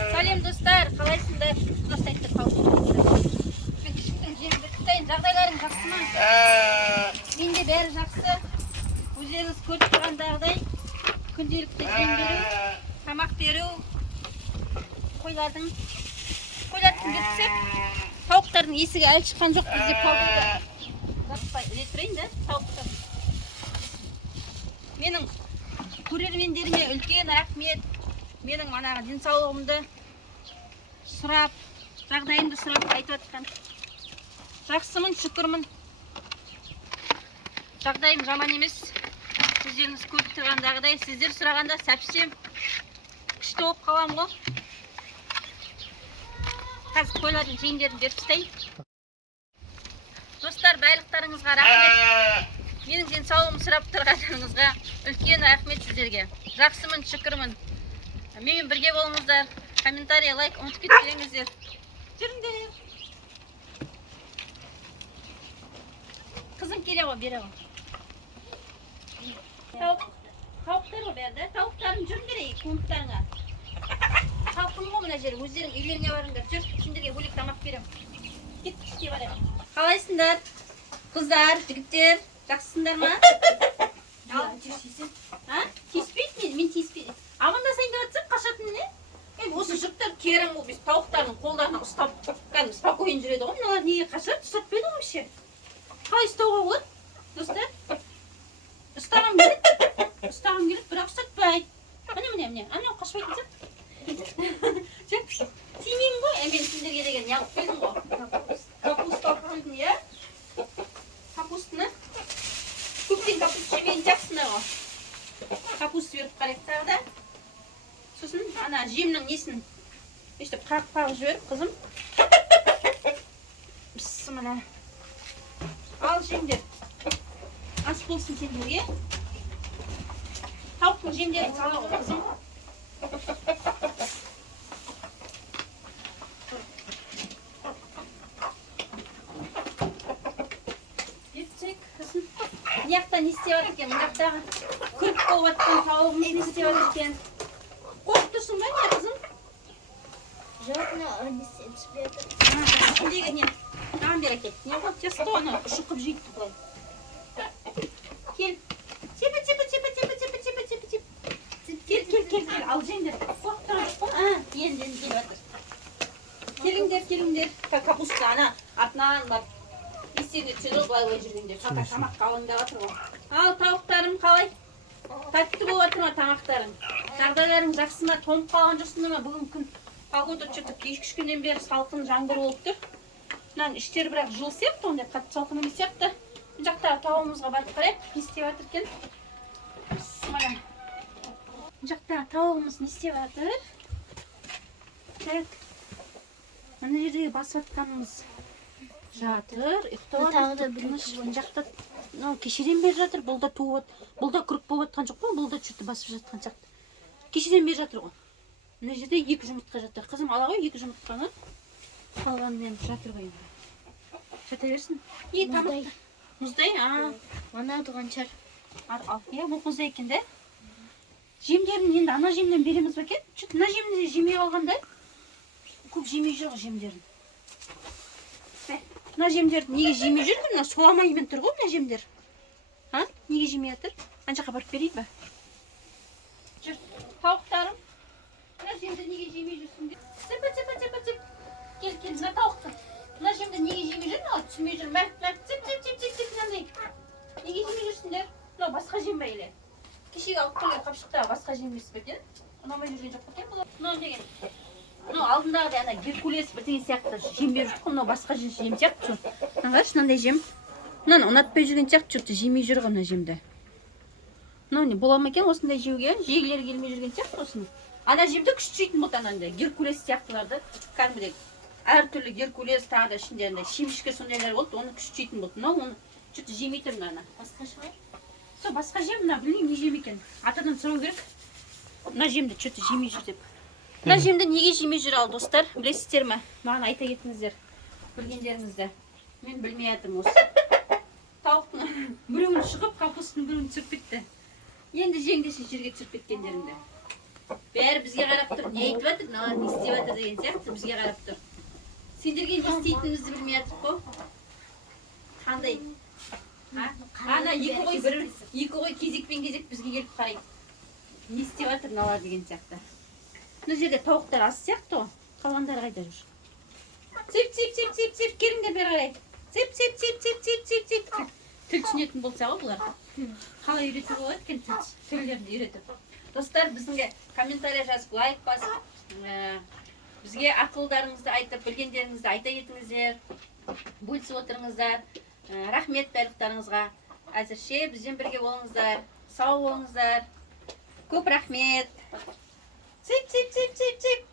Салем достар, қалайсыңдар? Достайды тауып. Мен кішкене жерді күтейін, жағдайларың жақсы ма? Менде бәрі жақсы. Өздеріңіз көріп тұрғандағыдай күнделікті жем беру, тамақ беру, қойлардың кетсек, тауықтардың есігі әлі шыққан жоқ бізде палғада. Жатпай іле да, тауықтар. Менің көрермендеріме үлкен рахмет. Менің манағы денсаулығымды сұрап, жағдайымды сұрап айтып жатқан. Жақсымын, шүкірмін. Жағдайым жаман емес. Өздеріңіз көріп тұрғандағыдай, сіздер сұрағанда сәпсем күшті болып қалам ғой. Қазір қойлардың жемдерін беріп тастайын. Достар, байлықтарыңызға рахмет. Менің денсаулығымды сұрап тұрғандарыңызға үлкен рахмет сіздерге. Жақсымын, шүкірмін. Менімен бірге болыңыздар. Комментарий, лайк ұмытып кетпеңіздер. Жүріңдер. Қызым келе ғой, бере ғой. Тауықтар ғой берді. Тауықтарың жүріңдер ей, көміптарыңа. Тауқым ғой мына жер. Өздерің үйлеріңе барыңдар. Жүр, сендерге бөлек тамақ берем. Кет, ішке барайық. Қалайсыңдар? Қыздар, жігіттер, жақсысыңдар ма? Тиіспейді мен тиіспейді. Амандасайын деп жатсам, қашатын не? Осы жұрттар керім ғой, біз тауықтардың қолдарына ұстап, кәдімгі спокойын жүреді ғой. Мыналар неге қашады? Ұстатпайды ғой вообще. Қалай ұстауға болады? Достар? Ұстағым келеді, бірақ ұстатпайды. Міне, анау қашпайтын сияқты. Тимеймін ғой, мен сіздерге деген неғып қойдым ғой. Капуста алып қойдым, иә? Капустыны. Көптен капуст жемейін жақсындар ғой. Капуст беріп қарайық тағы да. Сосын ана жемнің несін өйстіп қағып жіберіп, қызым. Бісміллә. Ал жемдер. Ас болсын сендерге. Тауықтың жемдерін сала ғой, қызым. Жетсек, қызым. Мынаяқта не істеп жатыр екен? Мынаяқтағы күріп болып жатқан тауығымыз не істеп жатыр екен? Қорқып тұрсың ба не, қызым? Жоқ, не істеп жатыр? Ішіндегі не? Маған бер әкет. Не ғой? Жасты оны ұшықып жейді бұлай. Кел. Кел. Ал жеңдер. Қорқып тұрған жоқ қой? Енді келіп жатыр. Келіңдер. Капуста ана артынан бар. Естеріне түседі ғой, былай жүргендер. Тамақ қалыңдап жатыр ғой. Ал тауықтарым қалай? Тәтті болып жатыр ма тамақтарың? Жағдайларың жақсы ма? Тоңып қалған жоқсыңдар ма? Бүгін күн погода что-то кешкі күннен бері салқын жаңбыр болып тұр. Мынаның іштері бірақ жылы сияқты, ондай қатты салқын емес сияқты. Бұл жақтағы тауығымызға барып қарайық. Не істеп жатыр екен? Бісміллә. Бұл жақтағы тауығымыз не істеп жатыр? Так. Мына жердегі басып жатқанымыз жатыр. Тағы да бірінші. Бұл жақта кешеден бері жатыр. Бұл да туып, бұл да күрік болып жатқан жоқ па? Бұл да что-то басып жатқан сияқты. Кешеден бері жатыр ғой. Мына жерде 2 жұмыртқа жатыр. Қызым ала ғой 2 жұмыртқаны. Қалғанымен жатыр ғой енді. Жата берсін. Мұздай. Мұздай? Ана туған шар. Ал, бұл мұздай екен де. Жемдерін енді ана жемден береміз ба екен? Мына жемді жемей қалғандай. Көп жемей жүр ғой жемдерін. Мына жемдерді неге жемей жүр? Мына соламаймен тұр ғой мына жемдер. Неге жемей жатыр? Ана жаққа барып берейін ба? Жүр, тауықтарым. Мына жемді неге жемей жүрсіңдер? Цып. Кел, мына тауықты. Мына жемді неге жемей жүр? Түсінбей жүр. Цып, мынандай. Неге жемей жүрсіңдер? Мынау басқа жем ба еле? Кешегі алып қойған қапшықтағы басқа жем емес пе екен? Ұнамай жүрген жоқ па екен? Мынау деген. Мынау алдындағыдай ана Геркулес бірдеңе сияқты жем беріп жүр ғой. Мынау басқа жем сияқты. Мынағаш, мынандай жем. Мынаны ұнатпай жүрген сияқты жұртты жемей жүр ғой мына жемді. Мынау не бола ма екен осындай жеуге? Жегілері келмей жүрген сияқты осыны. Ана жемді күшті жейтін болды анандай. Геркулес сияқтыларды. Кәдімгідей әртүрлі Геркулес тағы да ішінде андай шемішке сондайлар болды. Оны күшті жейтін болды. Мынау оны жұртты жемей тұр мынаны. Басқа шығар? Сол басқа жем, мына білмеймін не жем екен. Атадан сұрау керек. Мына жемді жұртты жемей жүр деп. Мына жемді неге жемей жүр ал достар? Білесіздер ме? Маған айта кетіңіздер. Білгендеріңізді. Мен білмей жатырмын осы. Тауықтың біреуін шығып, капустың біреуін түсіп кетті. Енді жеңдеше жерге түсіріп кеткендеріңді. Бәрі бізге қарап тұр. Не айтып жатыр? Мыналар не істеп жатыр деген сияқты бізге қарап тұр. Сендерге не істейтінімізді білмей жатырық қой. Қандай? Ана екі қой кезекпен кезек бізге келіп қарайды. Не істеп жатыр мыналар деген сияқты. Мына жерде тауықтар аз сияқты ғой. Қалғандары қайда жүр? Сеп, келіңдер бері қарай. Сеп. Тіл түсінетін болса ғой бұлар. Қалай үйретуге болады екен тілдерді үйретіп. Достар, біздіңге комментарий жазып, лайк басып, бізге ақылдарыңызды айтып, білгендеріңізді айта кетіңіздер, бөлісіп отырыңыздар. Рахмет барлықтарыңызға. Әзірше бізден бірге болыңыздар. Сау болыңыздар. Көп рахмет. Сеп.